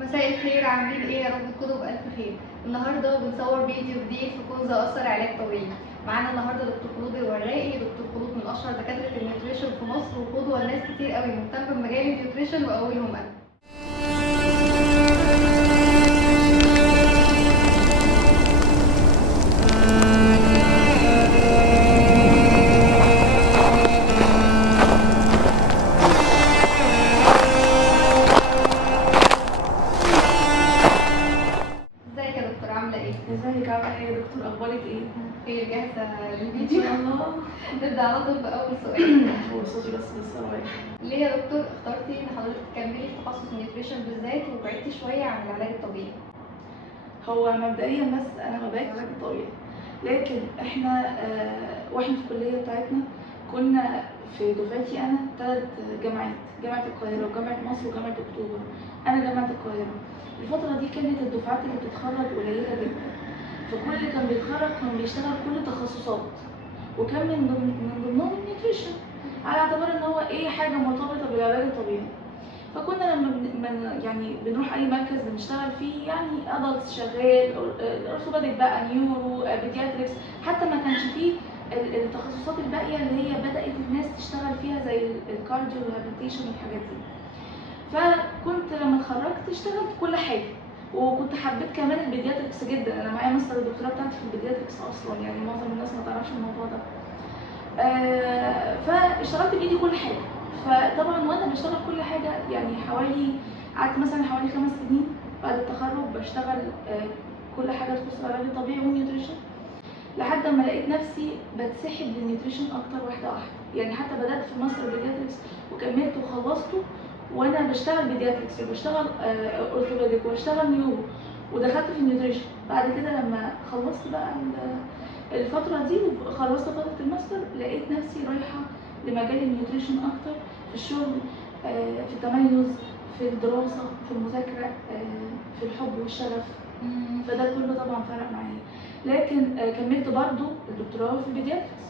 مساء الخير، عاملين ايه؟ يا رب تكونوا بألف خير. النهارده بنصور فيديو جديد في كوز أثر علاج طبيعي. معانا النهارده دكتور خلود الوراقي. دكتور خلود من اشهر دكاتره النيوتريشن في مصر وقدوه لناس كتير قوي مهتمه بمجال النيوتريشن واولهم انا. ازيك يا دكتور، عامله ايه؟ ازيك عامله ايه يا دكتور؟ اخبارك ايه؟ خير، جاهزه ان للفيديو؟ شاء الله. نبدا على طول باول سؤال. هو صوتي بس لسه رايح. ليه يا دكتور اخترتي ان حضرتك تكملي في تخصص النيوتريشن بالذات وبعدتي شويه عن العلاج الطبيعي؟ هو مبدئيا بس انا ما بقيت علاج طبيعي، لكن احنا واحنا في الكليه بتاعتنا كنا في دفعتي انا 3 جامعات، جامعه القاهره وجامعه مصر وجامعه اكتوبر. انا جامعه القاهره. الفتره دي كانت الدفعات اللي بتتخرج قليله جدا، فكل اللي كان بيتخرج كان بيشتغل كل التخصصات، وكان من ضمنهم النيوتريشن، على اعتبار ان هو ايه، حاجه مرتبطه بالعلاج الطبيعي. فكنا لما يعني بنروح اي مركز بنشتغل فيه، يعني ادلتس شغال، اورثوبيدك بقى، نيورو، بيدياتريكس، حتى ما كانش فيه التخصصات الباقيه اللي هي بدات الناس تشتغل فيها زي الكارديو والهابيتيشن والحاجات دي. فكنت لما اتخرجت اشتغلت كل حاجه، وكنت حبيت كمان البيدياتريكس جدا. انا معايا ماستر الدكتوراه بتاعتي في البيدياتريكس اصلا، يعني معظم الناس ما تعرفش الموضوع ده. فاشتغلت بايدي كل حاجه. فطبعا وانا بشتغل كل حاجه، يعني قعدت مثلا حوالي 5 سنين بعد التخرج بشتغل كل حاجه تخص العلاج الطبيعي والنيوتريشن، لحد ما لقيت نفسي بتسحب للنيوتريشن اكتر واحده واحده. يعني حتى بدات في ماستر بيدياتريكس وكملت وخلصته وانا بشتغل بيدياتريكس وبشتغل اورثوبيدك وبشتغل نيورو، ودخلت في النيوتريشن. بعد كده لما خلصت بقى الفترة دي وخلصت فترة الماستر، لقيت نفسي رايحة لمجال النيوتريشن أكتر، في الشغل، في التميز، في الدراسة، في المذاكرة، في الحب والشغف. فده كله طبعا فرق معايا. لكن كملت برضو الدكتوراه في البيدياتريكس،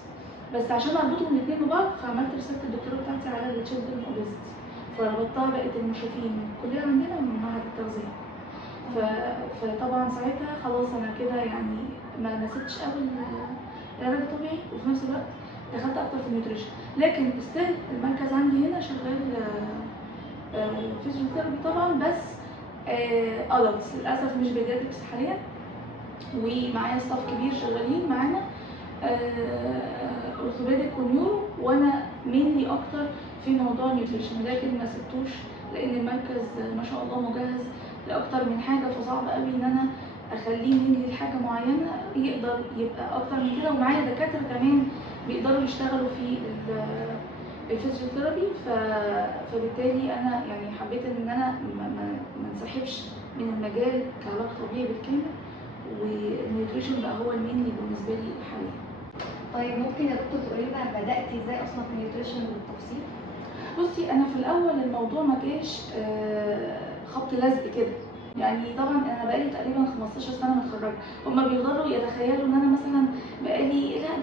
بس عشان اربطهم الاثنين ببعض فعملت رسالة الدكتوراه بتاعتي على التشيلدرن اوبيزيتي، فربطتها بقت المشرفين من الكلية عندنا ومن معهد التغذية. فطبعا ساعتها خلاص انا كده يعني ما سبتش قوي العلاج الطبيعي، وفي نفس الوقت دخلت اكتر في النيوتريشن. لكن ستيل المركز عندي هنا شغال فيزيوثيرابي طبعا، بس ادلتس للاسف، مش بيدياتريكس حاليا، ومعايا ستاف كبير شغالين معانا اورثوبيدك ونيورو، وانا مينلي اكتر في موضوع النيوتريشن، لكن ما سبتوش لان المركز ما شاء الله مجهز لاكتر من حاجه، فصعب قوي ان انا اخليه مينلي لحاجه معينه، يقدر يبقى اكتر من كده. ومعايا دكاتره كمان بيقدروا يشتغلوا في الفيزيوثيرابي. فبالتالي انا يعني حبيت ان انا ما انسحبش من المجال كعلاج طبيعي بالكامل، والنيوتريشن بقى هو المينلي بالنسبه لي حاليا. طيب ممكن يا دكتور تقولي لنا بداتي ازاي اصلا في النيوتريشن بالتفصيل؟ بصي، انا في الاول الموضوع ما جاش خبط لزق كده، يعني طبعا انا بقالي تقريبا 15 سنه متخرجه. هما بيقدروا يتخيلوا ان انا مثلا بقالي لا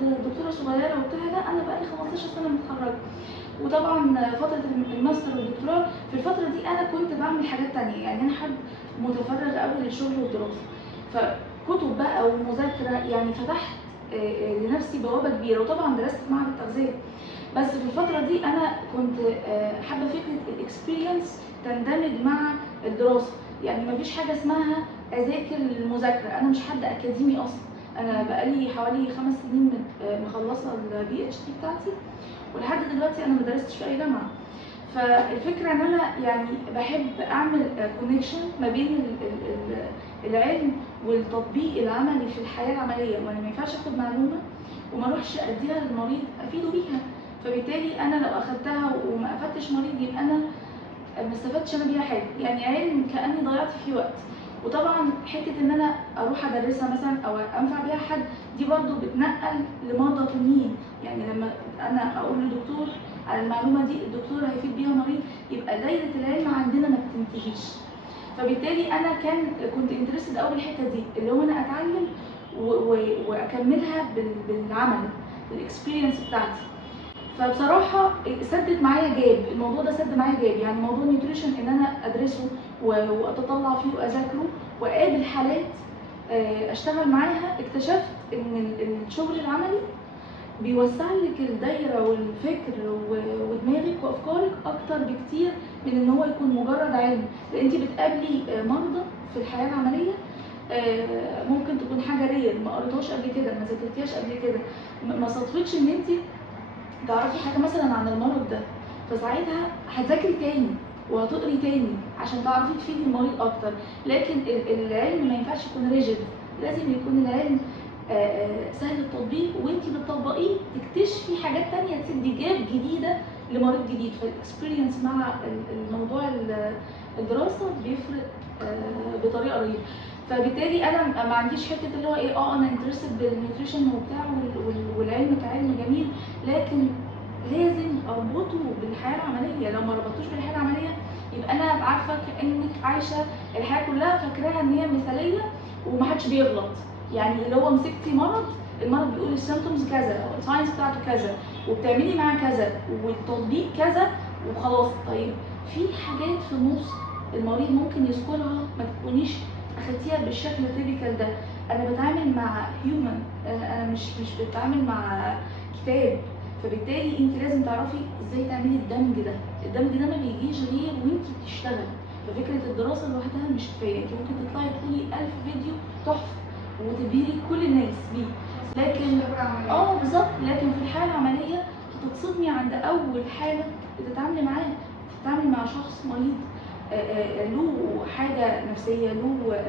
ده دكتوره صغيره وبتاع، لا انا بقالي 15 سنه متخرجه. وطبعا فتره الماستر والدكتوراه في الفتره دي انا كنت بعمل حاجات تانية، يعني انا حد متفرغ قوي للشغل والدراسه، فكتب بقى ومذاكره، يعني فتحت لنفسي بوابه كبيره. وطبعا درست في معهد التغذيه، بس في الفترة دي أنا كنت حابة فكرة الإكسبيرينس تندمج مع الدراسة. يعني مفيش حاجة اسمها أذاكر المذاكرة، أنا مش حد أكاديمي أصلا. أنا بقالي حوالي 5 سنين مخلصة PhD بتاعتي، ولحد دلوقتي أنا مدرستش في أي جامعة. فالفكرة إن أنا يعني بحب أعمل كونكشن ما بين العلم والتطبيق العملي في الحياة العملية، وأنا ما ينفعش آخد معلومة وما أروحش أديها للمريض أفيده بيها. فبالتالي انا لو اخدتها وما افدتش مريض يبقى انا ما استفدتش انا بيها حاجه، يعني علم كاني ضيعت فيه وقت. وطبعا حته ان انا اروح ادرسها مثلا او انفع بيها حد، دي برضو بتنقل لمرضى تانيين. يعني لما انا اقول لدكتور على المعلومه دي، الدكتور هيفيد بيها مريض، يبقى دايره العلم عندنا ما بتنتهيش. فبالتالي انا كنت انترستد قوي بالحته دي، اللي هو انا اتعلم واكملها بالعمل، بالاكسبيرينس بتاعتي. فبصراحه سدت معايا جاب، الموضوع ده سد معايا جاب، يعني موضوع النيوتريشن ان انا ادرسه واتطلع فيه واذاكره واقابل حالات اشتغل معاها، اكتشفت ان الشغل العملي بيوسع لك الدايره والفكر ودماغك وافكارك اكتر بكتير من ان هو يكون مجرد علم. لان انت بتقابلي مرضى في الحياه العمليه ممكن تكون حاجه رير، ما قريتهاش قبل كده، ما ذاكرتيهاش قبل كده، ما صادفتش ان انت تعرفي حاجه مثلا عن المرض ده، فساعتها هتذاكري تاني وهتقري تاني عشان تعرفي تفيدي المريض اكتر. لكن العلم ما ينفعش يكون ريجيد، لازم يكون العلم سهل التطبيق، وانتي بتطبقيه تكتشفي حاجات تانية تدي جاب جديده لمريض جديد. فالاكسبيرينس مع الموضوع الدراسه بيفرق بطريقه رهيبه. فبالتالي انا ما عنديش حته اللي هو ايه انا انترستد بالنيوتريشن وبتاع والعلم كعلم جميل، لكن لازم اربطه بالحياه العمليه. لو ما ربطتوش بالحياه العمليه يبقى انا عارفه كانك عايشه الحياه كلها فاكراها ان هي مثاليه ومحدش بيغلط. يعني اللي هو مسكتي المرض بيقول السيمتومز كذا، الساينس بتاعته كذا، وبتعملي معاه كذا، والتطبيق كذا وخلاص. طيب في حاجات في النص المريض ممكن يذكرها ما تكونيش اخدتيها بالشكل التيبيكال ده. انا بتعامل مع هيومن، انا مش بتعامل مع كتاب. فبالتالي انت لازم تعرفي ازاي تعملي الدمج ده. الدمج ده ما بيجيش غير وانت بتشتغلي. ففكره الدراسه لوحدها مش كفايه، انت ممكن تطلعي تقولي 1000 فيديو تحفه وتبهري كل الناس بيه، لكن بالظبط. لكن في الحاله العمليه هتتصدمي عند اول حاله بتتعاملي معاه. بتتعاملي مع شخص مريض له حاجه نفسيه، له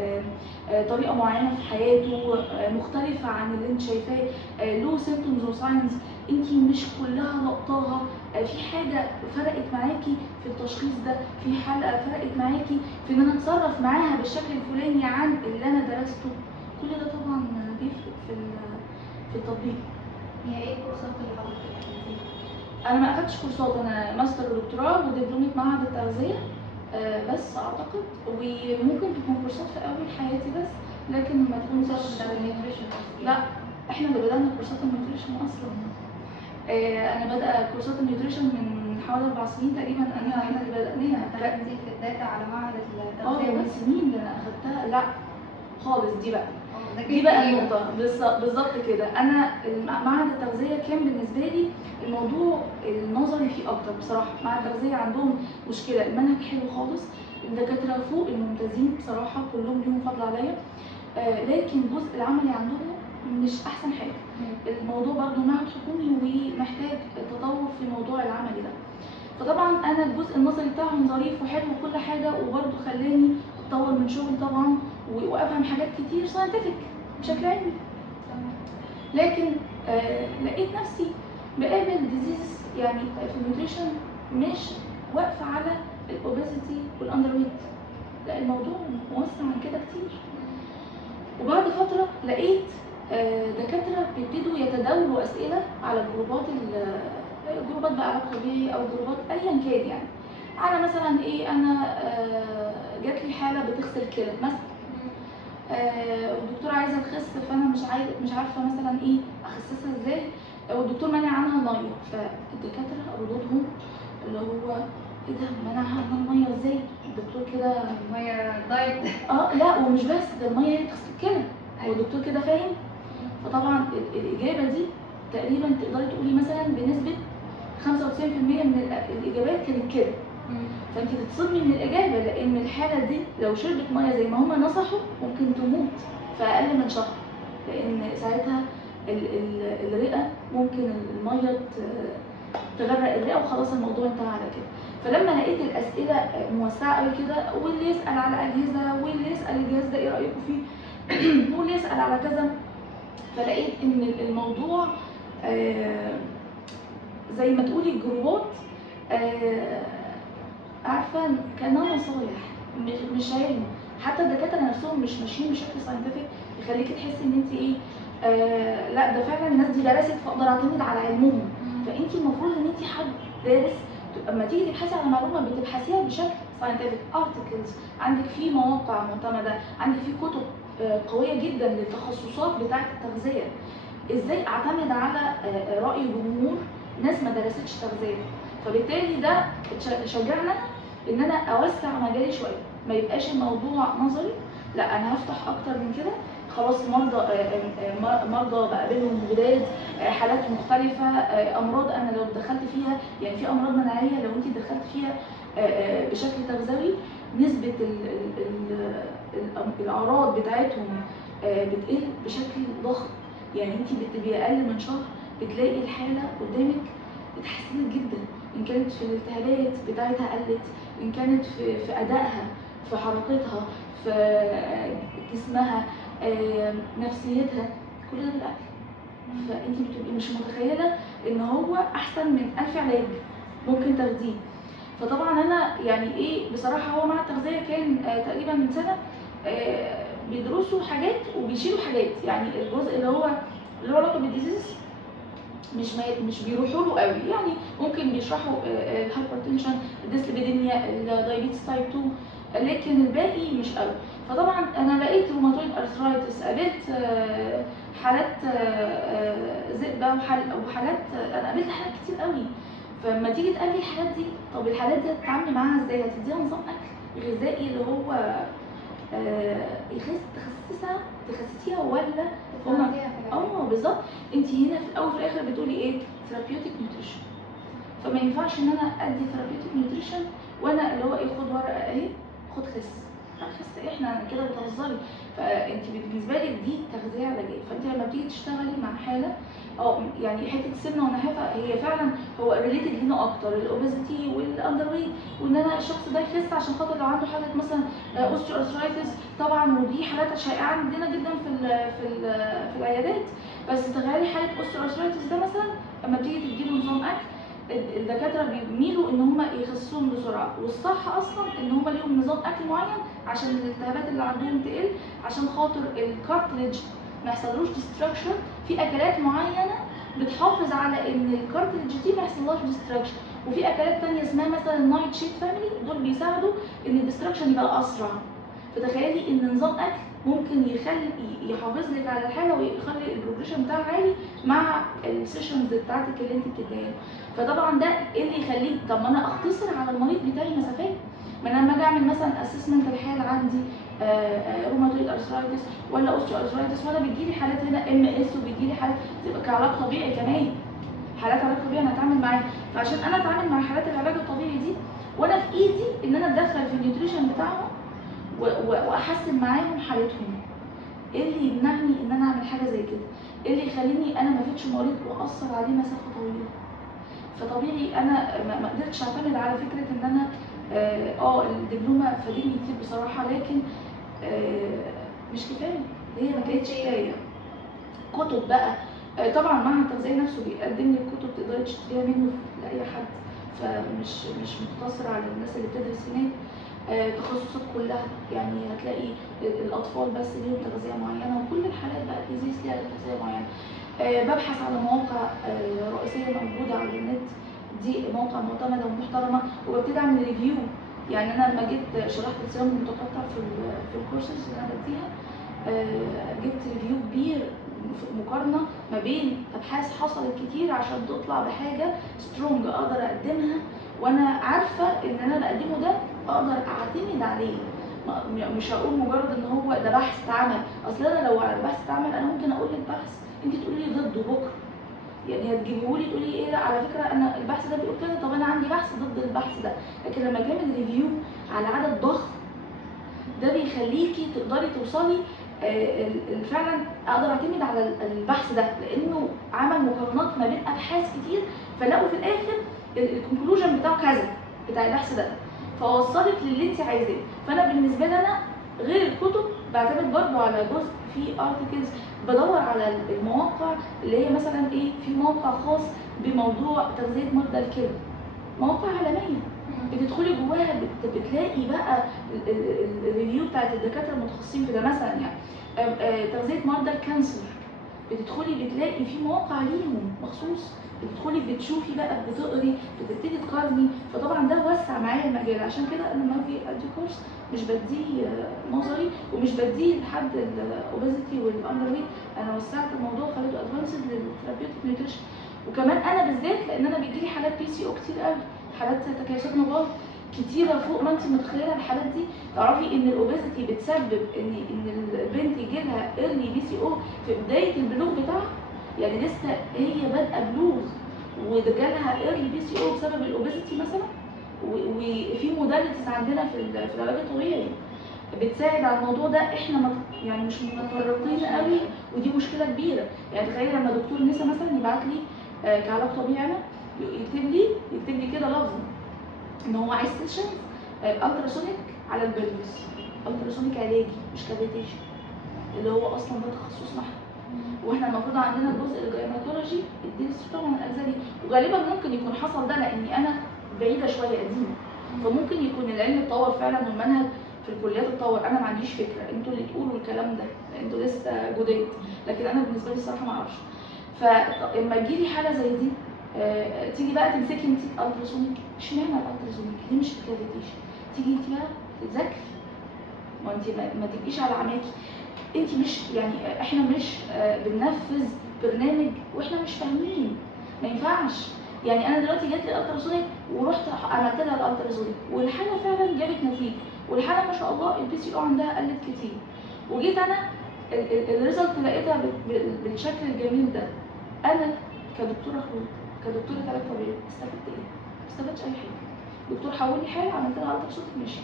طريقه معينه في حياته مختلفه عن اللي انت شايفاه، له سيمبتومز وساينز انت مش كلها لقطاها. في حاجه فرقت معاكي في التشخيص ده، في حلقه فرقت معاكي في ان انا اتصرف معاها بالشكل الفلاني عن اللي انا درسته. كل ده طبعا بيفرق في التطبيق. هي ايه الكورسات اللي حضرتك اخدتيها؟ انا ما اخدتش كورسات، انا ماستر ودكتوراه ودبلومه معهد التغذيه بس اعتقد، وممكن تكون كورسات في اول حياتي بس، لكن ما تكونش لا. احنا اللي بدأنا كورسات النيوتريشن اصلا. انا بادئه كورسات النيوتريشن من حوالي 4 سنين تقريبا. احنا اللي بدأناها. اتعلمتي في الداتا على معهد التغذيه من بس؟ سنين ده انا اخدتها. لا خالص، دي بقى ده دي بقى النقطة بالظبط كده. أنا معهد التغذية كان بالنسبة لي الموضوع النظري فيه أكتر بصراحة. معهد التغذية عندهم مشكلة، المنهج حلو خالص، الدكاترة فوق الممتازين بصراحة، كلهم ليهم فضل عليا، لكن الجزء العملي عندهم مش أحسن حاجة. الموضوع برضه معهد حكومي ومحتاج تطور في الموضوع العملي ده. فطبعا أنا الجزء النظري بتاعهم ظريف وحلو وكل حاجة، وبرضه خلاني أتطور من شغلي طبعا وأفهم حاجات كتير ساينتفك بشكل علمي. لكن لقيت نفسي بقابل ديزيز يعني في النيوتريشن مش واقفه على الاوبيزيتي والاندر ويت، لا الموضوع موسع عن كده كتير. وبعد فتره لقيت دكاتره بيبتدوا يتداولوا اسئله على جروبات بقى علاج طبيعي او جروبات ايا كان، يعني على مثلا انا جات لي حاله بتغسل كلى مثلا، والدكتور عايزه تخس، فانا مش عارفه مثلا اخسسها ازاي، والدكتور مانع عنها الميه. فالدكاتره ردودهم اللي هو ايه ده منع عنها الميه ازاي؟ الدكتور كده الميه دايت لا ومش بس ده، الميه هي بتغسل الكلى، هو الدكتور كده فاهم. فطبعا الاجابه دي تقريبا تقدري تقولي مثلا بنسبه 95% من الاجابات كانت كده. فانت تتصدمي من الاجابه، لان الحاله دي لو شربت ميه زي ما هم نصحوا ممكن تموت في اقل من شهر، لان ساعتها الرئه ممكن الميه تغرق الرئه وخلاص الموضوع انتهى على كده. فلما لقيت الاسئله موسعه قوي كده، واللي يسال على اجهزه، واللي يسال الجهاز ده ايه رايكم فيه، واللي يسال على كذا، فلقيت ان الموضوع زي ما تقولي الجروبات عارفه كانها نصايح مش علم. حتى الدكاتره نفسهم مش ماشيين بشكل ساينتفك يخليكي تحسي ان انت لا ده فعلا الناس دي درست فاقدر اعتمد على علمهم. فانت المفروض ان انت حد دارس، لما تيجي تبحثي على معلومه بتبحثيها بشكل ساينتفك، ارتكلز عندك في مواقع معتمده، عندك في كتب قويه جدا للتخصصات بتاعه التغذيه. ازاي اعتمد على راي جمهور ناس ما درستش تغذيه؟ فبالتالي ده شجعنا ان انا اوسع مجالي شويه، ما يبقاش الموضوع نظري، لا انا هفتح اكتر من كده. خلاص مرضى بقابلهم جداد، حالات مختلفه، امراض انا لو دخلت فيها، يعني في امراض مناعيه لو انت دخلت فيها بشكل تغذوي نسبه الاعراض بتاعتهم بتقل بشكل ضخم. يعني انت بتبقي اقل من شهر بتلاقي الحاله قدامك اتحسنت جدا، ان كانت في الالتهابات بتاعتها قلت، ان كانت في ادائها، في حركتها، في جسمها، نفسيتها، كل ده بالاكل. فانت بتبقي مش متخيله ان هو احسن من 1000 علاج ممكن تاخديه. فطبعا انا يعني ايه بصراحه، هو مع التغذيه كان تقريبا من سنه بيدرسوا حاجات وبيشيلوا حاجات، يعني الجزء اللي هو له علاقه بالديزيز مش بيروحوا له قوي، يعني ممكن بيشرحوا الهايبرتنشن، الديسليبيديميا، الدايابيتس تايب 2، لكن الباقي مش قوي. فطبعا انا لقيت روماتويد ارثرايتس، قابلت حالات ذئبه وحالات، انا قابلت حالات كتير قوي. فلما تيجي تقابلي الحالات دي، طب الحالات دي هتتعاملي معاها ازاي؟ هتديها نظام اكل غذائي اللي هو تخسسيها ولا بالظبط. انت هنا في الاول وفي الاخر بتقولي ايه؟ ثيرابيوتيك نيوتريشن. فما ينفعش ان انا ادي ثيرابيوتيك نيوتريشن وانا اللي هو ايه، خد ورقه اهي خد خس. خس احنا كده بتهزري. فانت بالنسبه لك دي تغذيه علاجيه. فانت لما بتيجي تشتغلي مع حاله يعني حته السمنه والنحافه هي فعلا هو ريليتد لينا اكتر، الاوبيزيتي والاندر ويت، وان انا الشخص ده يخس عشان خاطر لو عنده حاله مثلا اوستيو ارثرايتس طبعا، ودي حالات شائعه عندنا جدا في العيادات. بس تخيلي حاله اوستيو ارثرايتس ده مثلا لما بتيجي تديله نظام اكل، الدكاتره بيميلوا ان هم يخسوهم بسرعه، والصح اصلا ان هم ليهم نظام اكل معين عشان الالتهابات اللي عندهم تقل، عشان خاطر الكارتليج ما يحصلوش ديستراكشن. في اكلات معينه بتحافظ على ان الكارتليج دي ما يحصلهاش ديستراكشن، وفي اكلات ثانيه اسمها مثلا النايت شيت فاميلي، دول بيساعدوا ان الديستراكشن يبقى اسرع. فتخيلي ان نظام اكل ممكن يحافظ لك على الحاله ويخلي البروجريشن بتاعها عالي مع السيشنز بتاعتك اللي انت بتديها. فطبعا ده ايه اللي يخليك، طب ما انا اختصر على المريض بتاعي مسافات. ما انا لما اجي اعمل مثلا اسسمنت الحاله عندي روماتويد ارثرايتس ولا اوستيو ارثرايتس، وانا بتجيلي حالات هنا MS وبتجيلي حالات تبقى كعلاج طبيعي كمان، حالات علاج طبيعي انا هتعامل معاها. فعشان انا اتعامل مع حالات العلاج الطبيعي دي وانا في ايدي ان انا اتدخل في النيوتريشن بتاعهم واحسن معاهم حالتهم، ايه اللي يمنعني ان انا اعمل حاجه زي كده؟ ايه اللي يخليني انا ما افيدش المريض واثر عليه مسافه طويله؟ فطبيعي انا ما قدرتش اعتمد على فكره ان انا الدبلومه فادتني كتير بصراحه، لكن مش كفايه، هي ما كانتش كفايه. كتب بقى طبعا معهد التغذيه نفسه بيقدم لك كتب تقدري تشتريها منه لاي حد، فمش مقتصر على الناس اللي بتدرس هناك. تخصصات كلها، يعني هتلاقي الاطفال بس ليهم تغذيه معينه، وكل الحالات بقى ديزيز ليها تغذيه معينه. ببحث على مواقع رئيسيه موجوده على النت، دي مواقع معتمده ومحترمه، وببتدي اعمل ريفيو. يعني انا لما جيت شرحت الصيام المتقطع في الكورسز اللي انا بديها، جبت ريفيو كبير، مقارنه ما بين ابحاث حصلت كتير عشان تطلع بحاجه سترونج اقدر اقدمها، وانا عارفه ان انا بقدمه ده اقدر اعتمد عليه. مش هقول مجرد ان هو ده بحث اتعمل، اصل انا لو على البحث اتعمل انا ممكن اقول لك بحث انت تقولي لي ضده بكره، يعني هتجيبه لي تقولي ايه لا على فكره انا البحث ده بيقول كده، طب انا عندي بحث ضد البحث ده. لكن لما تعمل ريفيو على عدد ضخم ده بيخليكي تقدري توصلي فعلا اقدر اعتمد على البحث ده، لانه عمل مقارنات ما بين ابحاث كتير، فلاقوا في الاخر الكونكلوجن بتاعه كذا بتاع البحث ده، فوصلك للي انت عايزاه. فانا بالنسبه لي انا غير الكتب بعتمد برضه على جزء في ارتكلز، بدور على المواقع اللي هي مثلا ايه، في موقع خاص بموضوع تغذيه مرضى الكلى، مواقع عالميه بتدخلي جواها بتلاقي بقى الريفيو بتاعت الدكاتره المتخصصين في ده. مثلا يعني تغذيه مرضى الكانسر، بتدخلي بتلاقي في مواقع ليهم مخصوص، بتدخلي بتشوفي بقى، بتقري، بتبتدي تقارني. فطبعا ده وسع معايا المجال. عشان كده انا لما باجي ادي كورس مش بديه نظري ومش بديه لحد الاوبيزيتي والاندر ويت، انا وسعت الموضوع خليته ادفانسد للثيرابيوتيك نيوتريشن. وكمان انا بالذات لان انا بيجيلي حالات PCO كتير قوي، حالات تكيسات مبايض، كتيره فوق ما انت متخيله. الحالات دي تعرفي ان الاوبيزيتي بتسبب ان البنت يجي لها ايرلي بي سي او في بدايه البلوغ بتاعها، يعني لسه هي بادئه بلوغ وجالها ايرلي بي سي او بسبب الاوبيزيتي مثلا. وفي موداليتيز عندنا في العلاج الطبيعي بتساعد على الموضوع ده، احنا يعني مش متطرقين قوي، ودي مشكله كبيره. يعني تخيلي لما دكتور نسا مثلا يبعت لي كعلاج طبيعي انا يكتب لي كده لفظ ان هو عايز سيشن التراسونيك على البلفس، التراسونيك علاجي مش كافيتيشن، اللي هو اصلا ده تخصصنا احنا. واحنا المفروض عندنا الجزء الجينيكولوجي الديس طبعا الاجزاء دي، وغالبا ممكن يكون حصل ده لاني انا بعيده شويه قديمه، فممكن يكون العلم اتطور فعلا والمنهج في الكليات اتطور. انا ما عنديش فكره، انتوا اللي تقولوا الكلام ده، انتوا لسه جداد، لكن انا بالنسبه لي الصراحه ما اعرفش. فلما تجيلي حاله زي دي تيجي بقى تمسكي انت الالتراسونيك، اشمعنى الالتراسونيك؟ ليه مش الكافيتيشن؟ تيجي انت بقى تذاكري، ما انت ما تبقيش على عماكي. انت مش يعني احنا مش بننفذ برنامج واحنا مش فاهمين، ما ينفعش. يعني انا دلوقتي جات لي الالتراسونيك ورحت عملت لها الالتراسونيك والحاله فعلا جابت نتيجه، والحاله ما شاء الله البي سي او عندها قلت كتير، وجيت انا الريزلت لقيتها بالشكل الجميل ده. انا كدكتوره خلود، كدكتوره علاج طبيعي استفدت ايه؟ ما استفدتش اي حاجه. دكتور حول لي حاله عملت لها التراسونيك مشيت.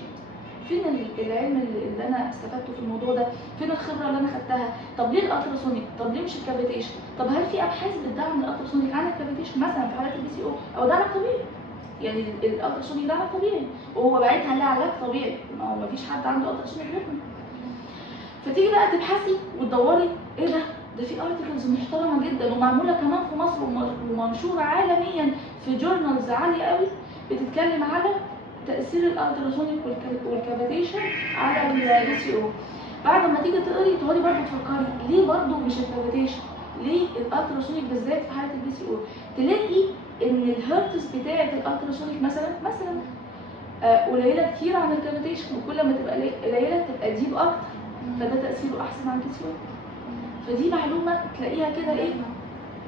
فين العلم اللي انا استفدته في الموضوع ده؟ فين الخبره اللي انا خدتها؟ طب ليه الالتراسونيك؟ طب ليه مش الكافيتيشن؟ طب هل في ابحاث بتدعم الالتراسونيك عن الكافيتيشن مثلا في حالات البي سي او؟ او ده علاج طبيعي؟ يعني الالتراسونيك ده علاج طبيعي وهو بعيدها لها علاج طبيعي، ما هو مفيش حد عنده التراسونيك غيرنا. فتيجي بقى تبحثي وتدوري ايه ده في ارتكلز محترمه جدا ومعموله كمان في مصر ومنشوره عالميا في جورنالز عاليه قوي بتتكلم على تاثير الالتراسونيك والكافيتيشن على البي سي او. بعد ما تيجي تقري تقعدي برضه تفكري ليه برضه مش الكافيتيشن؟ ليه الالتراسونيك بالذات في حاله البي سي او؟ تلاقي ان الهرتز بتاعه الالتراسونيك مثلا قليله كتير عن الكافيتيشن، وكل ما تبقى قليله تبقى ديب اكتر، فده تاثيره احسن على البي سي او. فدي معلومه تلاقيها كده ايه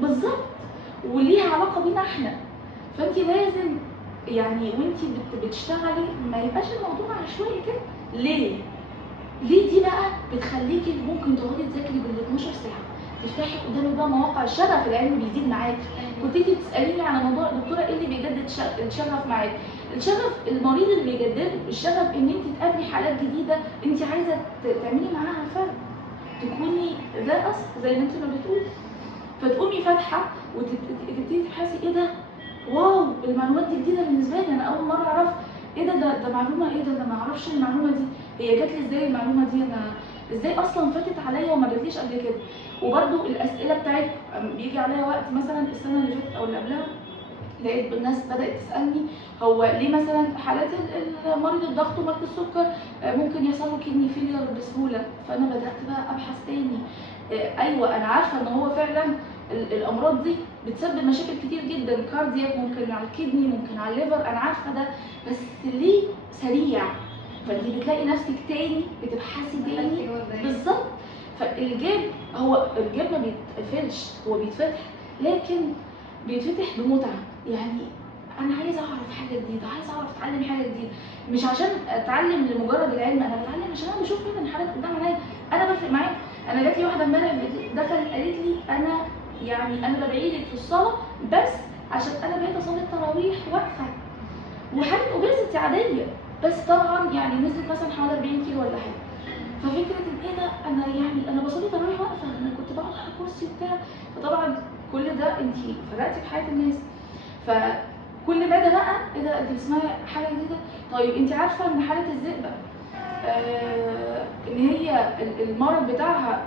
بالظبط وليها علاقه بينا احنا. فانت لازم يعني وانت بتشتغلي ما يبقاش الموضوع عشوائي كده. ليه دي بقى بتخليكي ممكن تقعدي تذاكري بال 12 ساعه، تفتحي قدامك بقى مواقع الشغف العلمي بيزيد معاكي. كنت انت بتساليني على موضوع دكتوره ايه اللي بيجدد الشغف معاكي؟ الشغف المريض اللي بيجدده، الشغف ان انت تقابلي حالات جديده انت عايزه تعملي معاها فرق، تكوني ذا اصل زي ما انت ما بتقولي، فتقومي فاتحه وتبتدي تحسي ايه ده، واو المعلومات دي جديده بالنسبه لي، انا اول مره اعرف ايه ده معلومه، ايه ده ما اعرفش المعلومه دي، هي جات لي ازاي المعلومه دي، انا ازاي اصلا فاتت عليا وما جاتليش قبل كده. وبرده الاسئله بتاعت بيجي عليا وقت مثلا السنه اللي فاتت او اللي قبلها لقيت الناس بدات تسالني هو ليه مثلا حالات مريض الضغط ومريض السكر ممكن يحصل له كدني فيلير بسهوله. فانا بدات بقى ابحث تاني. ايوه انا عارفه ان هو فعلا الامراض دي بتسبب مشاكل كتير جدا، كاردياك ممكن على الكدني ممكن على الليفر، انا عارفه ده، بس ليه سريع؟ فانت بتلاقي نفسك تاني بتبحثي تاني بالظبط. فالجاب هو الجاب ما بيتقفلش، هو بيتفتح، لكن بيتفتح بمتعه. يعني انا عايزه اعرف حاجه جديده، عايزه اعرف اتعلم حاجه جديده، مش عشان اتعلم لمجرد العلم، انا بتعلم عشان انا بشوف فعلا حالات قدام عينيا انا بفرق معاك. انا جات لي واحده امبارح دخلت قالت لي انا يعني انا بدعي لك في الصلاه بس عشان انا بقيت اصلي التراويح واقفه، وحاله اوبيزيتي عاديه بس طبعا يعني نزلت مثلا حوالي 40 كيلو ولا حاجه. ففكره ان ايه ده انا بصلي تراويح واقفه، انا كنت بقعد على كرسي وبتاع. فطبعا كل ده انت فرقتي في حياه الناس. فكل ما ده بقى ايه ده انت بتسمعي حاجه جديده. طيب انت عارفه ان حاله الذئبه ان هي المرض بتاعها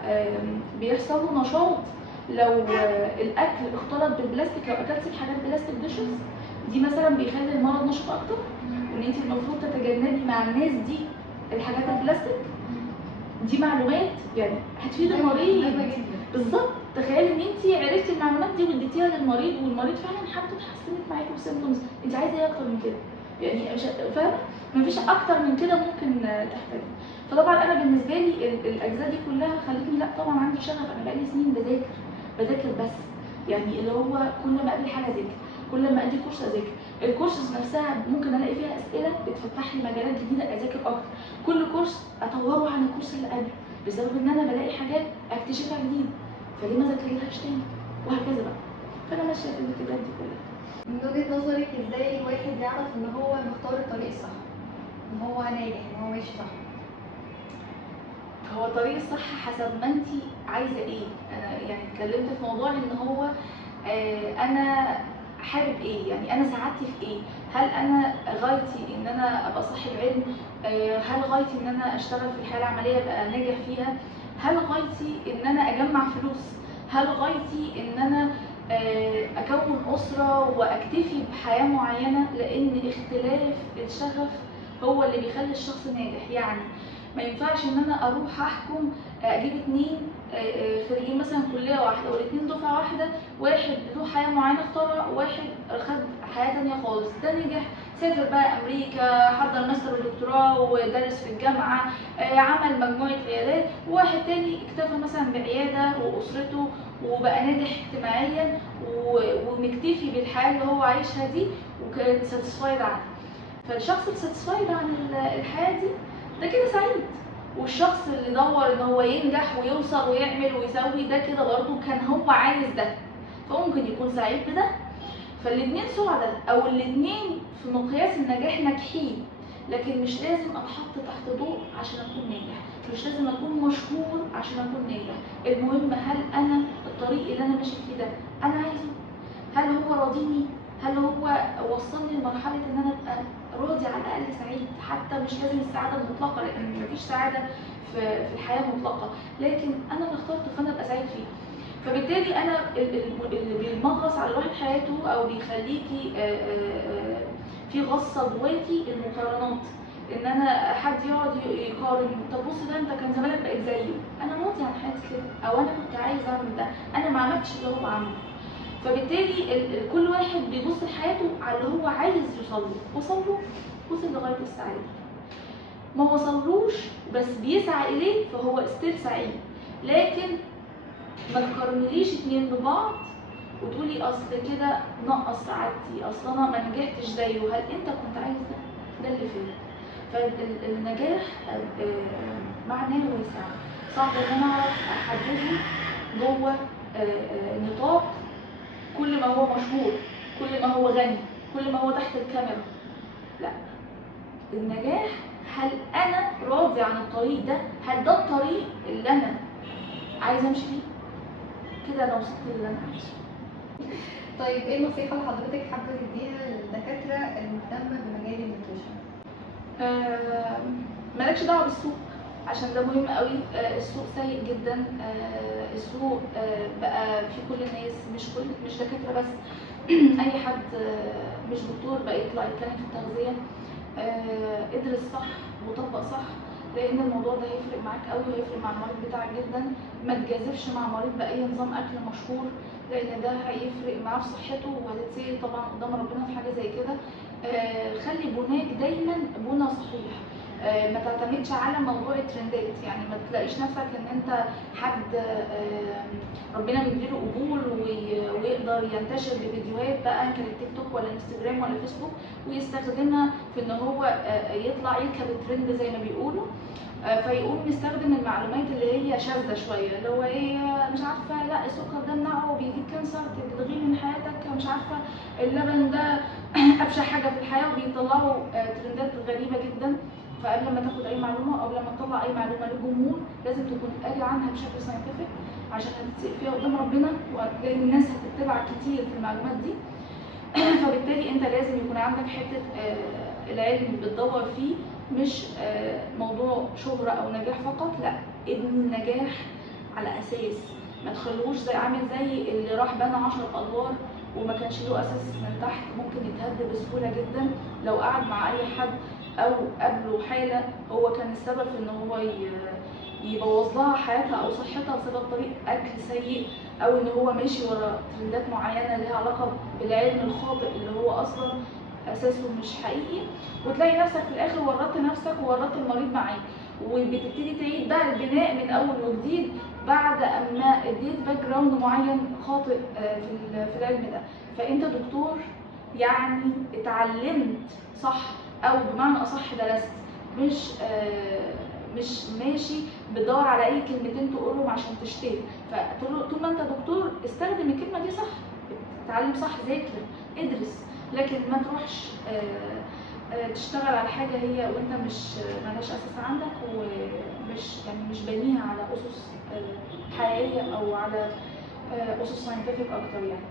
بيحصل له نشاط لو الاكل اختلط بالبلاستيك، لو اكلتي حاجات بلاستيك ديشز دي مثلا بيخلي المرض نشط اكتر، وان انت المفروض تتجنبي مع الناس دي الحاجات البلاستيك دي. معلومات يعني هتفيد المريض بالظبط. تخيلي ان انت عرفتي المعلومات دي واديتيها للمريض والمريض فعلا حالته اتحسنت معاكي بسيمبتومز، انت عايزه ايه اكتر من كده؟ يعني مش فاهمه، مفيش اكتر من كده ممكن تحتاجي. فطبعا انا بالنسبه لي الاجزاء دي كلها خلتني لا طبعا عندي شغف. انا بقالي سنين بذاكر بس، يعني اللي هو كل ما اقابل حاجه اذاكر، كل ما ادي كورس اذاكر، الكورسز نفسها ممكن الاقي فيها اسئله بتفتح لي مجالات جديده اذاكر اكتر، كل كورس اطوره عن الكورس اللي قبله بسبب ان انا بلاقي حاجات اكتشفها جديد، فليه ما اذاكرلهاش تاني وهكذا بقى. فانا ماشيه في الاتجاهات دي كلها. من وجهة نظرك ازاي الواحد يعرف ان هو مختار الطريق الصح، ان هو ناجح، ان هو ماشي صح؟ هو الطريق الصح حسب ما انت عايزه ايه. انا يعني اتكلمت في موضوع ان هو انا حابب ايه، يعني انا سعادتي في ايه. هل انا غايتي ان انا ابقى صاحب علم؟ هل غايتي ان انا اشتغل في الحياه العمليه ابقى ناجح فيها؟ هل غايتي ان انا اجمع فلوس؟ هل غايتي ان انا اكون اسره واكتفي بحياه معينه؟ لان اختلاف الشغف هو اللي بيخلي الشخص ناجح. يعني ما ينفعش ان انا اروح احكم اجيب اتنين خريجين مثلا كليه واحده والاتنين دفعه واحده، واحد له حياه معينه اختارها وواحد خد حياه تانيه خالص. ده نجح سافر بقى امريكا، حضر ماستر ودكتوراه ودرس في الجامعه، عمل مجموعه عيادات، وواحد تاني اكتفى مثلا بعياده واسرته وبقى ناجح اجتماعيا ومكتفي بالحياه اللي هو عايشها دي وكان ساتسفايد عنها. فالشخص الساتسفايد عن الحياه دي ده كده سعيد، والشخص اللي دور ان هو ينجح ويوصل ويعمل ويسوي ده كده برضه كان هو عايز ده، فممكن يكون سعيد بده. فالاتنين سعداء او الاتنين في مقياس النجاح ناجحين، لكن مش لازم اتحط تحت ضوء عشان اكون ناجح، مش لازم اكون مشهور عشان اكون ناجح. المهم هل انا الطريق اللي انا ماشي فيه ده انا عايزه؟ هل هو راضيني؟ هل هو وصلني لمرحله ان انا ابقى راضي على الاقل سعيد؟ حتى مش لازم السعاده المطلقه لان مفيش سعاده في الحياه مطلقه، لكن انا اللي اخترته فانا ابقى سعيد فيه. فبالتالي انا اللي بيمغص على الواحد حياته او بيخليكي في غصه جواكي المقارنات، ان انا حد يقعد يقارن، طب بص ده انت كان زمانك بقيت زيه. انا راضي عن حياتي كده، او انا كنت عايز اعمل ده، انا ما عملتش اللي هو عمله. فبالتالي كل واحد بيبص لحياته على اللي هو عايز يوصل له، وصل لغايه السعاده. ما وصلوش بس بيسعى اليه فهو ستيل سعيد. لكن ما تقارنيليش اتنين ببعض وتقولي اصل كده نقص سعادتي، اصل انا ما نجحتش زيه. هل انت كنت عايز ده؟ ده اللي فيه. فالنجاح معناه واسع، صعب ان انا اعرف احدده جوه نطاق كل ما هو مشهور، كل ما هو غني، كل ما هو تحت الكاميرا. لا، النجاح هل انا راضي عن الطريق ده؟ هل ده الطريق اللي انا عايزه امشي فيه؟ كده انا وصلت للي انا عايزه. طيب ايه النصيحه اللي حضرتك حابه تديها للدكاتره المهتمه بمجال النيوتريشن؟ مالكش دعوه بالسوق عشان ده مهم قوي. السوق سيء جدا. السوق بقى في كل الناس، مش دكاتره بس اي حد مش دكتور بقى يطلع يتكلم في التغذيه. ادرس صح وطبق صح، لان الموضوع ده هيفرق معاك قوي وهيفرق مع المريض بتاعك جدا. ما تجازفش مع مريض باي نظام اكل مشهور، لان ده هيفرق معاه في صحته وهتتسال طبعا قدام ربنا في حاجه زي كده. خلي بناك دايما بنى صحيح. ما تعتمدش على موضوع الترندات، يعني ما تلاقيش نفسك ان انت حد ربنا مديله قبول ويقدر ينتشر بفيديوهات بقى كانت تيك توك ولا انستجرام ولا فيسبوك ويستخدمها في ان هو يطلع يركب الترند زي ما بيقولوا. فيقوم يستخدم المعلومات اللي هي شاذة شوية، اللي هو ايه مش عارفة لا السكر ده منعه وبيجيب كانسر تلغيه من حياتك، مش عارفة اللبن ده أبشع حاجة في الحياة، وبيطلعوا ترندات غريبة جدا. فقبل ما تاخد اي معلومه او لما تطلع اي معلومه للجمهور لازم تكون قاري عنها بشكل ساينتفك عشان هتتسال فيها قدام ربنا، لان الناس هتتبعك كتير في المعلومات دي. فبالتالي انت لازم يكون عندك حته العلم بتدور فيه، مش موضوع شهره او نجاح فقط. لا، ابني النجاح على اساس ما تخلوش زي عامل زي اللي راح بنى 10 ادوار وما كانش له اساس من تحت، ممكن يتهد بسهوله جدا لو قعد مع اي حد او قابله حاله هو كان السبب في ان هو يبوظ لها حياتها او صحتها بسبب طريق اكل سيء، او ان هو ماشي ورا ترندات معينه ليها علاقه بالعلم الخاطئ اللي هو اصلا اساسه مش حقيقي. وتلاقي نفسك في الاخر ورطت نفسك وورطت المريض معاك، وبتبتدي تعيد بقى البناء من اول وجديد بعد اما اديت باك جراوند معين خاطئ في العلم ده. فانت دكتور يعني اتعلمت صح، او بمعنى اصح درست، مش ماشي بتدور على اي كلمتين تقولهم عشان تشتري. طول ما انت دكتور استخدم الكلمه دي صح، اتعلم صح، ذاكر، ادرس، لكن ما تروحش تشتغل على حاجه هي وانت مش مالهاش اساس عندك، مش بانيها على اسس حقيقيه او على اسس ساينتفك اكتر يعني.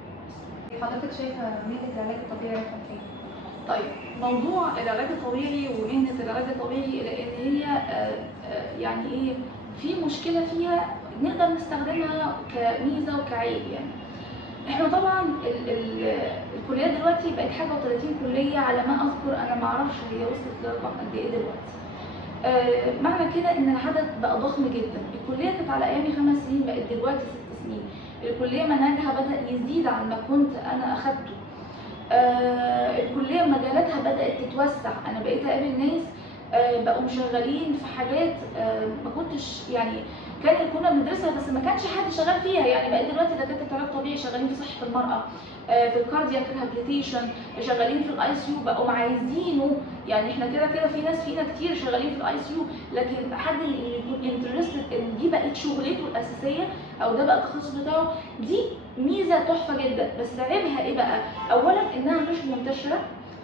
حضرتك شايفه ميزه العلاج الطبيعي رايحه فين؟ طيب، موضوع العلاج الطبيعي ومهنة العلاج الطبيعي، لأن هي يعني إيه، في مشكلة فيها نقدر نستخدمها كميزة وكعيب يعني. احنا طبعا الكليات دلوقتي بقت حاجة و30 كلية على ما أذكر، أنا معرفش هي وصلت لرقم قد إيه دلوقتي. معنى كده إن العدد بقى ضخم جدا. الكلية كانت على أيامي 5 سنين، بقت دلوقتي 6 سنين. الكلية منهجها بدأ يزيد عن ما كنت أنا أخدته. الكلية مجالاتها بدأت تتوسع. أنا بقيت أقابل ناس بقوا مشغلين في حاجات ما كنتش يعني كنا بندرسها بس ما كانش حد شغال فيها. يعني بقى دلوقتي دكاترة علاج طبيعي شغالين في صحة المرأة، في الكاردياك ريهابيليتيشن، شغالين في الاي سي يو، بقوا عايزينه. يعني احنا كده في ناس فينا كتير شغالين في الاي سي يو، لكن حد اللي يكون انترستد ان دي بقت شغلته الاساسيه او ده بقى التخصص بتاعه، دي ميزه تحفه جدا. بس عيبها ايه بقى؟ اولا انها مش منتشره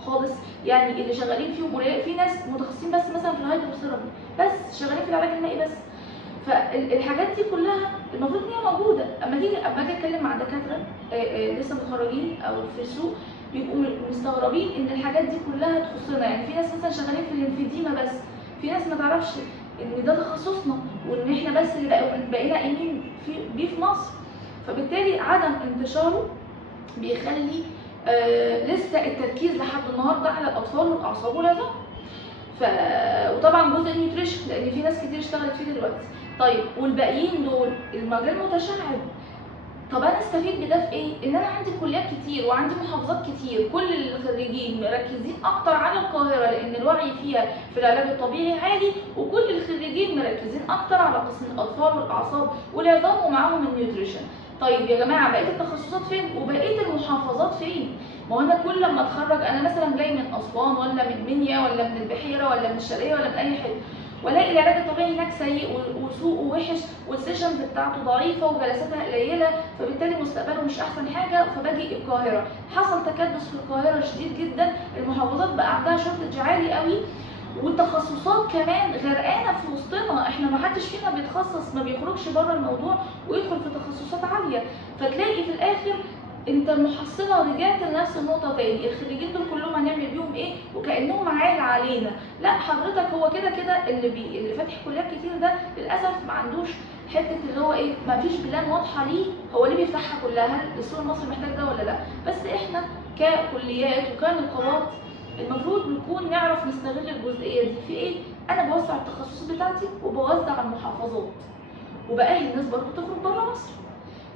خالص. يعني اللي شغالين فيهم قليل. في ناس متخصصين بس مثلا في الهيدروثيرابي، بس شغالين في العلاج المائي بس. فالحاجات دي كلها المفروض ان هي موجوده. اما اجي اتكلم مع دكاتره لسه متخرجين او في السوق، بيبقوا مستغربين ان الحاجات دي كلها تخصنا. يعني في ناس مثلا شغالين في الليمفيديما بس، في ناس ما تعرفش ان ده تخصصنا وان احنا بس اللي بقينا قايمين بيه في مصر. فبالتالي عدم انتشاره بيخلي لسه التركيز لحد النهارده على الاطفال والاعصاب والعظام. وطبعا جزء النيوتريشن لان في ناس كتير اشتغلت فيه دلوقتي. طيب والباقيين دول المجال متشعب. طب انا استفيد بده في ايه؟ ان انا عندي كليات كتير وعندي محافظات كتير، كل الخريجين مركزين اكتر على القاهره لان الوعي فيها في العلاج الطبيعي عالي، وكل الخريجين مركزين اكتر على قسم الاطفال والاعصاب والعظام ومعاهم النيوتريشن. طيب يا جماعه بقيه التخصصات فين؟ وبقيه المحافظات فين؟ ما هو انا كل لما اتخرج انا مثلا جاي من اسوان ولا من منيا ولا من البحيره ولا من الشرقيه ولا من اي حته، والاقي العلاج الطبيعي هناك سيء وسوقه وحش والسيشنز بتاعته ضعيفه وجلساتها قليله، فبالتالي مستقبله مش احسن حاجه، فباجي القاهره. حصل تكدس في القاهره شديد جدا، المحافظات بقى عندها شورتج عالي قوي، والتخصصات كمان غرقانه في وسطنا. احنا ما حدش فينا بيتخصص، ما بيخرجش بره الموضوع ويدخل في تخصصات عاليه. فتلاقي في الاخر انت المحصله رجعت لنفس النقطه تاني. الخريجين دول كلهم هنعمل بيهم ايه؟ وكانهم عال علينا. لا حضرتك، هو كده اللي فاتح كليات كتير ده للاسف ما عندوش حته اللي هو ايه، ما فيش بلان واضحه ليه هو ليه بيفتحها كلها. هل السوق المصري محتاج ده ولا لا؟ بس احنا ككليات وكنقابات المفروض نكون نعرف نستغل الجزئيه دي في ايه. انا بوسع التخصصات بتاعتي وبوزع المحافظات، وبأهل الناس برضه تخرج بره مصر.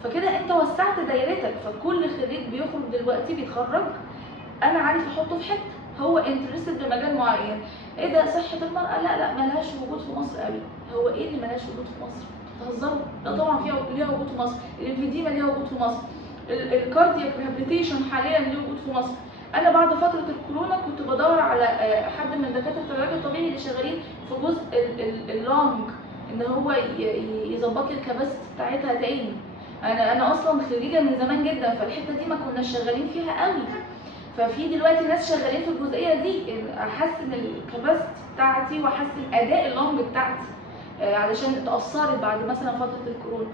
فكده انت وسعت دايرتك. فكل خريج بيخرج دلوقتي بيتخرج انا عارف احطه في حته، هو انترستد بمجال معين. ايه ده صحه المراه؟ لا ملهاش وجود في مصر قوي. هو ايه اللي ملهاش وجود في مصر؟ بتهزروا؟ لا طبعا ليها وجود في مصر. الليمفيديما ليها وجود في مصر. الكاردياك ريهابيليتيشن حاليا ليه وجود في مصر. انا بعد فتره الكورونا كنت بدور على حد من دكاتره العلاج الطبيعي اللي شغالين في جزء اللونج، ان هو يظبط لي الكباسيتي بتاعتها تاني. انا اصلا خريجه من زمان جدا، فالحته دي ما كناش شغالين فيها قوي. ففي دلوقتي ناس شغالين في الجزئيه دي، احسن الكباسيتي بتاعتي واحسن اداء اللونج بتاعتي علشان اتاثرت بعد مثلا فتره الكورونا.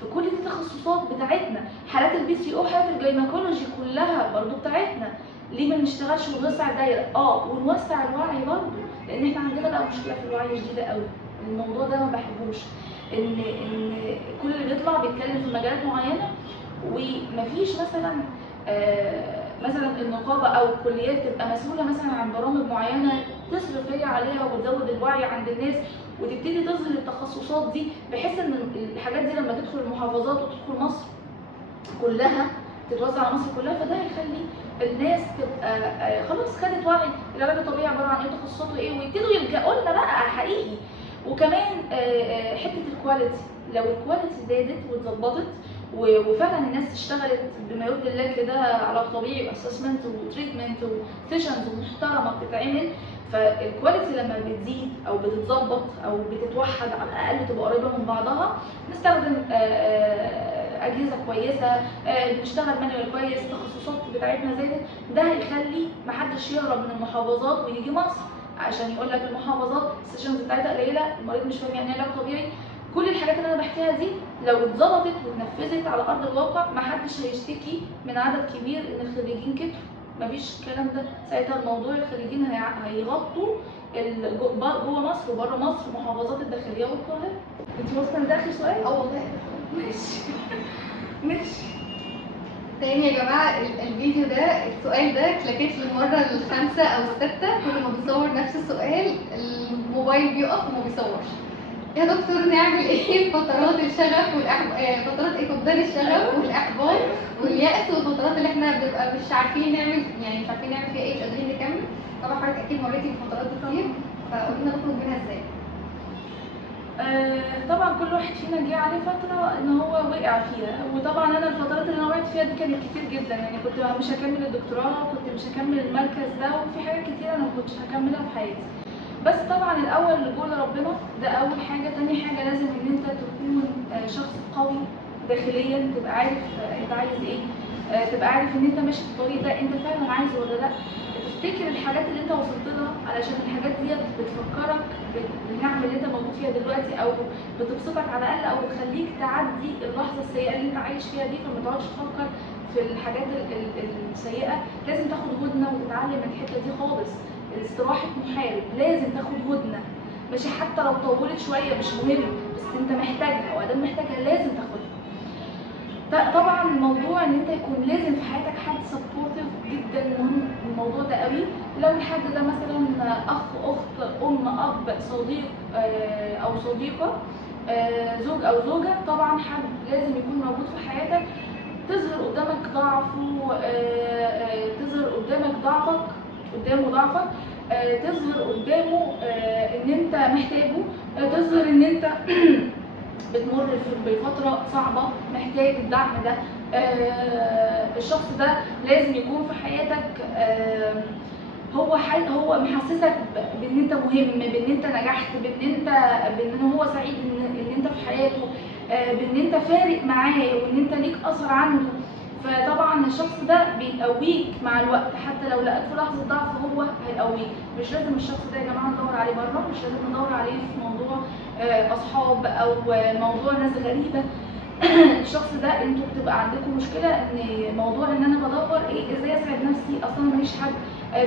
فكل دي تخصصات بتاعتنا. حالات البي سي او، حالات الجينيكولوجي كلها برضو بتاعتنا. ليه ما نشتغلش ونوسع الدايره؟ ونوسع الوعي برضو، لان احنا عندنا بقى مشكله في الوعي شديده قوي. الموضوع ده ما بحبوش، ان كل اللي بيطلع بيتكلم في مجالات معينه، ومفيش مثلا النقابه او الكليات تبقى مسؤوله مثلا عن برامج معينه تصرف هي عليها وتزود الوعي عند الناس، وتبتدي تظهر التخصصات دي، بحيث ان الحاجات دي لما تدخل المحافظات وتدخل مصر كلها، تتوزع على مصر كلها. فده هيخلي الناس تبقى خلاص خدت وعي العلاج الطبيعي عباره عن ايه، تخصصاته ايه، ويبتدوا يلجأوا لنا بقى حقيقي. وكمان حته الكواليتي، لو الكواليتي زادت واتظبطت وفعلا الناس اشتغلت بما يرضي الله كده علاج طبيعي واسسمنت وتريتمنت وسيشنز محترمه بتتعمل. فالكواليتي لما بتزيد او بتتظبط او بتتوحد على الاقل تبقى قريبه من بعضها، نستخدم اجهزه كويسه، بنشتغل مانوال كويس، التخصصات بتاعتنا زادت، ده هيخلي محدش يهرب من المحافظات ويجي مصر عشان يقول لك المحافظات السيشنز بتاعتها قليله، المريض مش فاهم يعني ايه علاج طبيعي. كل الحاجات اللي انا بحكيها دي لو اتظبطت واتنفذت على ارض الواقع محدش هيشتكي من عدد كبير ان الخريجين كتروا. مفيش الكلام ده، ساعتها الموضوع الخريجين هيغطوا جوه مصر وبره مصر محافظات الداخليه والقاهره. انت واصله لده اخر سؤال؟ والله. ماشي. ماشي. تاني يا جماعه الفيديو ده السؤال ده اتلكت لي المره الخامسه او السادسه، كل ما بنصور نفس السؤال الموبايل بيقف وما بيصورش. يا دكتور نعمل ايه في فترات الشغف فترات فقدان الشغف والاحباط واليأس، والفترات اللي احنا بنبقى مش عارفين نعمل مش عارفين نعمل فيها ايه، مش قادرين نكمل. طبعا حضرتك اكيد مريتي بفترات كتير، فقلنا نخرج منها ازاي؟ طبعا كل واحد فينا جه عليه فتره ان هو وقع فيها، وطبعا انا الفترات اللي انا وقعت فيها دي كانت كتير جدا. يعني كنت مش هكمل الدكتوراه، كنت مش هكمل المركز ده، وفي حاجات كتير انا ما كنتش هكملها في حياتي. بس طبعا الاول اللجوء لربنا ده اول حاجه. تاني حاجه لازم ان انت تكون شخص قوي داخليا، تبقى عارف انت عايز ايه، تبقى عارف ان انت ماشي في الطريق ده انت فعلا عايزه ولا لا، تفتكر الحاجات اللي انت وصلت لها علشان الحاجات دي بتفكرك بالنعمه اللي انت موجود فيها دلوقتي، او بتبسطك على الاقل، او بتخليك تعدي اللحظه السيئه اللي انت عايش فيها دي، فما تقعدش تفكر في الحاجات السيئه. لازم تاخد هدنه وتتعلم الحته دي خالص. استراحه محارب لازم تاخد هدنه، ماشي، حتى لو طولت شويه مش مهم، بس انت محتاجها، وادام محتاجها لازم تاخدها. طبعا الموضوع ان انت يكون لازم في حياتك حد سبورتيف جدا، مهم الموضوع ده قوي. لو الحد ده مثلا اخ، اخت، ام، اب، صديق او صديقه، زوج او زوجه، طبعا حد لازم يكون موجود في حياتك تظهر قدامك ضعفه، تظهر قدامك ضعفك قدامه ضعفك، تظهر قدامه ان انت محتاجه، تظهر ان انت بتمر بفترة صعبة محتاج الدعم ده. الشخص ده لازم يكون في حياتك هو محسسك بان انت مهم، بان انت نجحت، بان هو سعيد ان انت في حياته، بان انت فارق معاه وان انت ليك اثر عنده. فطبعا الشخص ده بيقويك مع الوقت، حتى لو لقيت في لحظه ضعف هو هيقويك. مش لازم الشخص ده يا جماعه ندور عليه بره، مش لازم ندور عليه في موضوع اصحاب او موضوع ناس غريبه. الشخص ده انتوا بتبقى عندكم مشكله ان موضوع ان انا بدور ازاي اسعد نفسي، اصلا انا ماليش حد،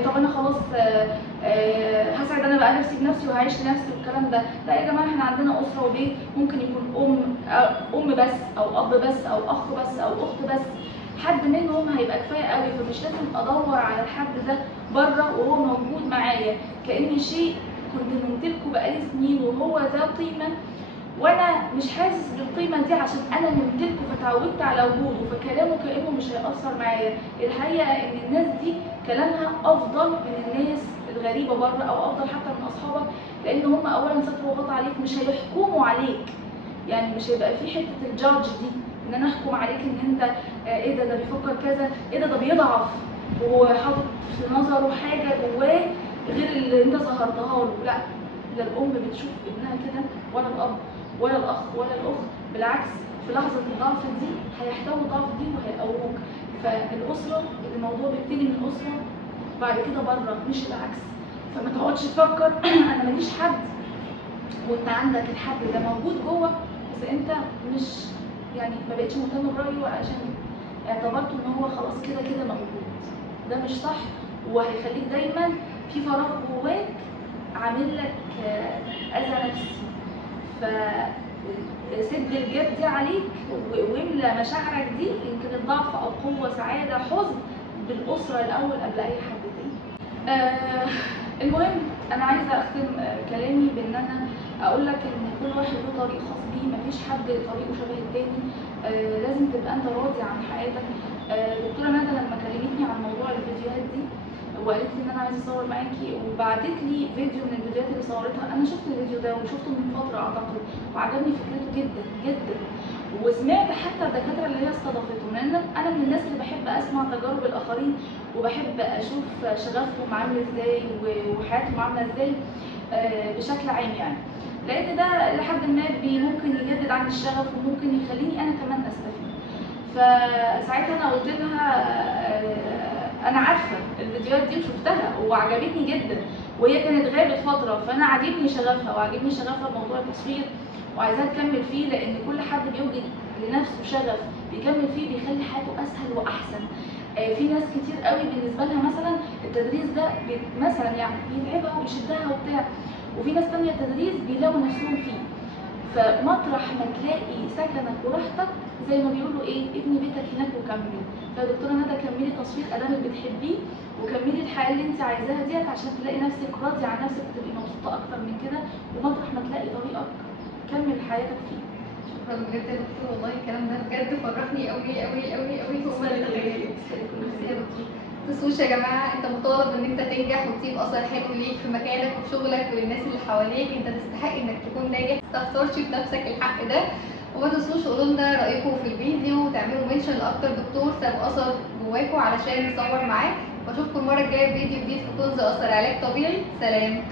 طب انا خلاص هسعد انا بقى نفسي بنفسي وهعيش لنفسي والكلام ده. لا يا جماعه، احنا عندنا اسره وبيت، ممكن يكون ام بس او اب بس او اخ بس او اخت بس، حد منهم هيبقى كفايه قوي. فمش لازم ادور على الحد ده بره وهو موجود معايا كأن شيء كنت ممتلكه بقالي سنين وهو ذا قيمه، وانا مش حاسس بالقيمه دي عشان انا ممتلكه فتعودت على وجوده، فكلامه كانه مش هيأثر معايا. الحقيقه ان الناس دي كلامها افضل من الناس الغريبه بره، او افضل حتى من اصحابك، لان هم اولا ستر وغطى عليك، مش هيحكموا عليك. يعني مش هيبقى في حته الجادج دي ان انا احكم عليك ان انت ايه ده بيفكر كذا، ايه ده بيضعف وحاطط في نظره حاجه جواه غير اللي انت ظهرتها له. لا الام بتشوف ابنها كده، ولا الاب ولا الاخ ولا الاخت، بالعكس في لحظه الضعف دي هيحتووا الضعف دي وهيقووك. فالاسره الموضوع بيبتدي من الاسره، بعد كده بره، مش العكس. فما تقعدش تفكر انا ماليش حد وانت عندك الحد ده موجود جوه، بس انت مش ما بقتش مهتم برايه عشان اعتبرته ان هو خلاص كده كده موجود. ده مش صح، وهيخليك دايما في فراغ جواك عامل لك اذى نفسي. فسد الجاب دي عليك واملى مشاعرك دي، يمكن الضعف او قوه، سعاده، حزن، بالاسره الاول قبل اي حد تاني. المهم انا عايزه اختم كلامي بان انا اقول لك ان كل واحد له طريق خاص بيه، مفيش حد طريقه شبه التاني. لازم تبقى انت راضي عن حياتك. دكتوره ندى لما كلمتني عن موضوع الفيديوهات دي وقالت لي ان انا عايزه اصور معاكي، وبعتت لي فيديو من الفيديوهات اللي صورتها، انا شفت الفيديو ده وشفته من فتره اعتقد، وعجبني فكرته جدا جدا. وسمعت حتى الدكاتره اللي هي استضافتهم، لان انا من الناس اللي بحب اسمع تجارب الاخرين وبحب اشوف شغفهم عامل ازاي وحياتهم عامله ازاي بشكل عام يعني. لان ده لحد ما ممكن يجدد عندي الشغف وممكن يخليني انا كمان استفيد. فساعتها انا قلت لها انا عارفه الفيديوهات دي وشفتها وعجبتني جدا، وهي كانت غابت فتره، فانا عاجبني شغفها وعاجبني شغفها بموضوع التصوير وعايزاها تكمل فيه، لان كل حد بيوجد لنفسه شغف بيكمل فيه بيخلي حياته اسهل واحسن. في ناس كتير قوي بالنسبه لها مثلا التدريس ده مثلا يعني بيتعبها وبيشدها وبتاع، وفي ناس تانية التدريس بيلاقوا نفسهم فيه. فمطرح ما تلاقي سكنك وراحتك زي ما بيقولوا ايه، ابني بيتك هناك وكملي. فدكتوره ندى كملي تصوير ادام بتحبيه، وكملي الحياه اللي انت عايزاها ديت عشان تلاقي نفسك راضيه عن نفسك وتبقي مبسوطه اكتر من كده، ومطرح ما تلاقي طريقك كمل حياتك فيه. شكرا بجد يا دكتور، والله الكلام ده بجد فرحني قوي قوي قوي قوي فوق ما تتخيلي. ميرسي يا دكتور. متنسوش يا جماعه، انت مطالب ان انت تنجح وتسيب اثر حلو ليك في مكانك وفي شغلك وللناس اللي حواليك. انت تستحق انك تكون ناجح، ما تستخسرش في نفسك الحق ده. وما تنسوش تقولوا لنا رايكم في الفيديو وتعملوا منشن لاكتر دكتور ساب اثر جواكم علشان نصور معاه. واشوفكم المره الجايه في فيديو جديد في كنز اثر علاج طبيعي. سلام.